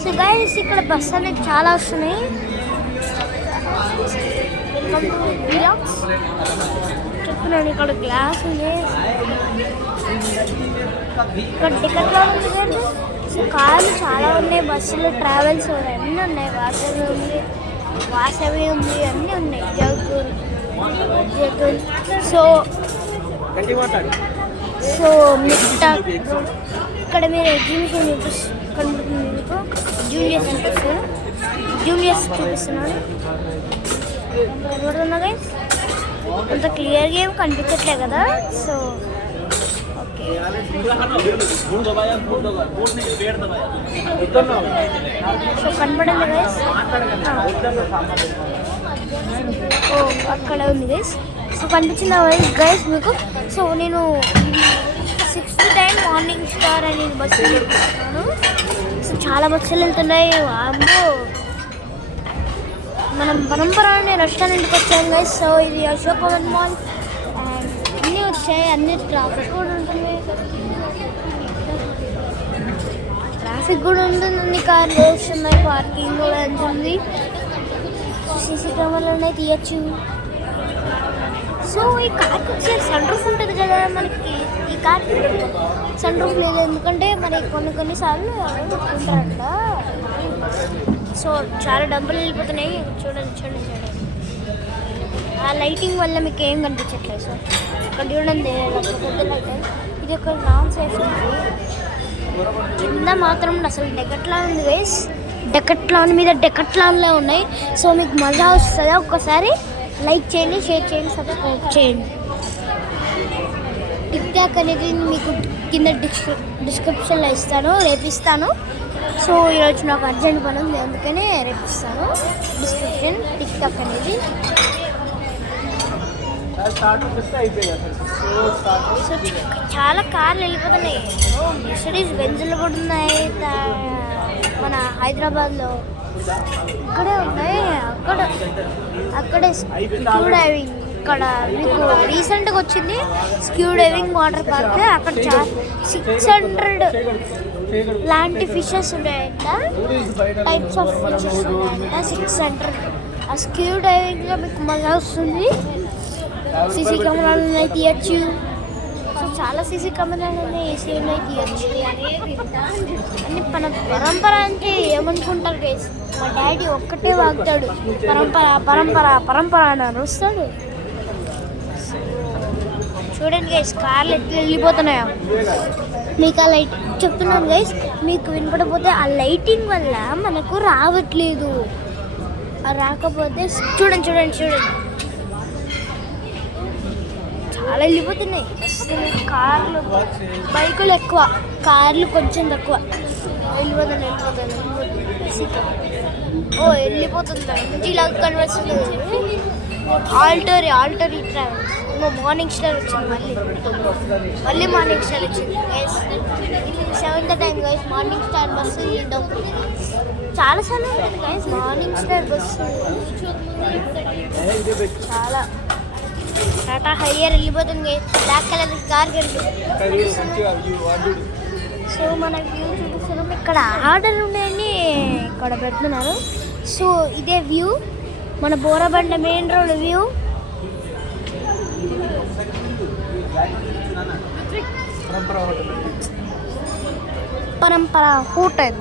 So guys ఇక్కడ bus అనేది చాలా వస్తున్నాయి. Welcome to vlogs. చెప్తున్నాను ఇక్కడ గ్లాస్ ఉంది, ఇక్కడ టికెట్లో ఉంది కదా. సో కార్లు చాలా ఉన్నాయి, బస్సులు ట్రావెల్స్ అన్నీ ఉన్నాయి. వాసవి ఉంది అన్నీ ఉన్నాయి. జగూర్. సో సో మిగతా ఇక్కడ మీరు ఎగ్జిబిషన్ కనబడుతుంది మీకు. జూనియర్స్ చూపిస్తున్నాను. కనబడుతున్నా గైస్, అంత క్లియర్గా ఏం కనిపించట్లే కదా. సో ఓకే, సో కనబడింది గైస్. ఓ అక్కడ ఉంది గైస్. సో కనిపించింది గైస్ మీకు. సో నేను 6th టైం మార్నింగ్ స్టార్ అని బస్సు వెళ్తున్నాను. సో చాలా బస్సులు వెళ్తున్నాయి. అమ్మో, మనం పరంపర అనే రెస్టారెంట్కి వచ్చాం గైస్. సో ఇది అశోక్ భవన్ మాల్ అండ్ అన్నీ వచ్చాయి. అన్ని ట్రాఫిక్ కూడా ఉంటుంది, అన్ని కార్లు వస్తున్నాయి. పార్కింగ్ కూడా ఉంటుంది. సీసీ కెమెరాలోనే తీయచ్చు. సో ఈ కార్కి వచ్చేసి సన్ రూఫ్ ఉంటుంది కదా మనకి. ఈ కార్కి సన్ రూఫ్ లేదు, ఎందుకంటే మరి కొన్నిసార్లు పెట్టుకుంటారంట. సో చాలా డబ్బులు వెళ్ళిపోతున్నాయి. చూడండి. ఆ లైటింగ్ వల్ల మీకు ఏం కనిపించట్లేదు. సో ఇక్కడ చూడండి, ఇది ఒక నాన్ సేఫ్. కింద మాత్రం అసలు డెకట్లాన్ ఉంది గైస్. డెకట్లాన్ మీద డెకట్లాన్లే ఉన్నాయి. సో మీకు మజా వస్తుందా? ఒక్కసారి లైక్ చేయండి, షేర్ చేయండి, సబ్స్క్రైబ్ చేయండి. టిక్ టాక్ అనేది మీకు కింద డిస్క్రిప్షన్లో ఇస్తాను, రేపిస్తాను. సో ఈరోజు నాకు అర్జెంట్ పని ఉంది, అందుకనే రేపిస్తాను డిస్క్రిప్షన్ టిక్ టాక్ అనేది. సో చాలా కార్లు వెళ్ళిపోతున్నాయి. మెర్సిడీస్ బెంజ్లు కూడా ఉన్నాయి మన హైదరాబాద్లో. ఇక్కడే ఉన్నాయి. అక్కడే స్క్యూ డైవింగ్. ఇక్కడ మీకు రీసెంట్గా వచ్చింది స్క్యూ డైవింగ్ వాటర్ పార్క్. అక్కడ 600 లాంటి ఫిషెస్ ఉన్నాయంట, టైప్స్ ఆఫ్ ఫిషెస్ ఉన్నాయంట. 600. ఆ స్క్యూ డైవింగ్లో మీకు మజా వస్తుంది. సీసీ కెమెరాలు ఉన్నాయి, తీయచ్చు. సో చాలా సీసీ కెమెరాలు ఉన్నాయి, ఏసీ ఉన్నాయి, తీయచ్చు. అన్ని మన పరంపర అంటే ఏమనుకుంటారు గైస్? మా డాడీ ఒక్కటే వాగుతాడు, పరంపర అని అరుస్తాడు. చూడండి గైస్, కార్లు ఎట్లా వెళ్ళిపోతున్నాయో. మీకు ఆ లైట్ చెప్తున్నాను గైస్, మీకు వినపడపోతే ఆ లైటింగ్ వల్ల మనకు రావట్లేదు. రాకపోతే చూడండి చాలా వెళ్ళిపోతున్నాయి. అసలు కార్లు, బైకులు ఎక్కువ, కార్లు కొంచెం తక్కువ. వెళ్ళిపోతున్నాయి. ఓ వెళ్ళిపోతుంది. ఇంటిలాగా కనిపిస్తుంది. ఆల్టరీ ట్రావెల్స్ మార్నింగ్ స్టార్ వచ్చింది. మళ్ళీ మార్నింగ్ స్టార్ వచ్చింది. 7th time guys morning star bus వెళ్ళడం చాలాసార్లు ఉంటుంది గైస్. మార్నింగ్ స్టార్ బస్సు చాలా టాటా హైయర్ వెళ్ళిపోతుంది. బ్లాక్ కలర్ కార్ సో మన వ్యూ చూపిస్తున్నాం. ఇక్కడ ఆర్డర్ ఉన్నాయని ఇక్కడ పెడుతున్నారు. సో ఇదే వ్యూ, మన బోరబండ మెయిన్ రోడ్ వ్యూ. పరంపర హోటల్.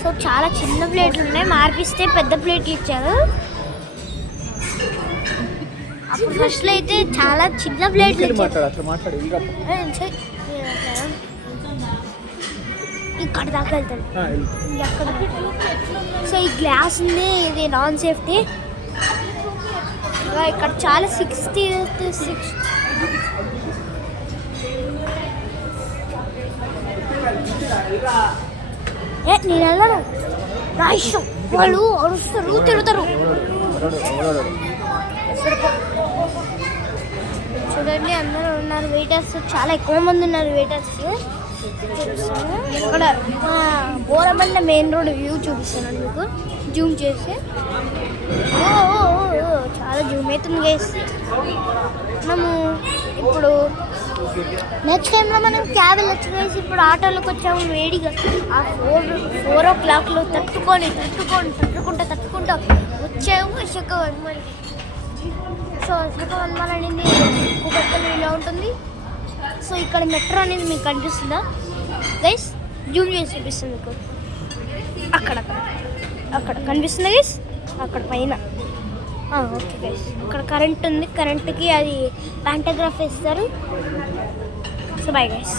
సో చాలా చిన్న ప్లేట్లు ఉన్నాయి, మార్పిస్తే పెద్ద ప్లేట్లు ఇచ్చారు. అప్పుడు ఫస్ట్లో అయితే చాలా చిన్న ప్లేట్లు ఇక్కడ దాకా వెళ్తాడు. ఎక్కడ సో ఈ గ్లాస్ ఉంది, ఇది నాన్ సేఫ్టీ. ఇక్కడ చాలా 66 నేను వెళ్ళను, నా ఇష్టం. వాళ్ళు అరుస్తారు, తిరుగుతారు. చూడండి అందరూ ఉన్నారు వెయిటర్స్, చాలా ఎక్కువ మంది ఉన్నారు వెయిటర్స్. చూపిస్తాను ఇక్కడ బోరబండ మెయిన్ రోడ్ వ్యూ చూపిస్తాను మీకు. జూమ్ చేస్తే ఓ ఓ, ఓ, ఓ, చాలా జూమ్ అవుతుంది గైస్. మనము ఇప్పుడు నెక్స్ట్ టైంలో మనం క్యాబ్ వెళ్ళొచ్చు గైస్. ఇప్పుడు ఆటోలోకి వచ్చాము వేడిగా. ఆ 4 o'clockలో తట్టుకుంటా వచ్చాము శకవన్మల్. సో శకవన్మల్ అనేది కూకట్పల్లి ఇలా ఉంటుంది. సో ఇక్కడ మెట్రో అనేది మీకు కనిపిస్తుందా గైస్? జూమ్ చేసి చూపిస్తుంది మీకు. అక్కడ కనిపిస్తుంది గైస్, అక్కడ పైన. ఓకే గైస్, ఇక్కడ కరెంట్ ఉంది. కరెంట్కి అది ప్యాంటోగ్రాఫ్ వేస్తారు. So bye guys.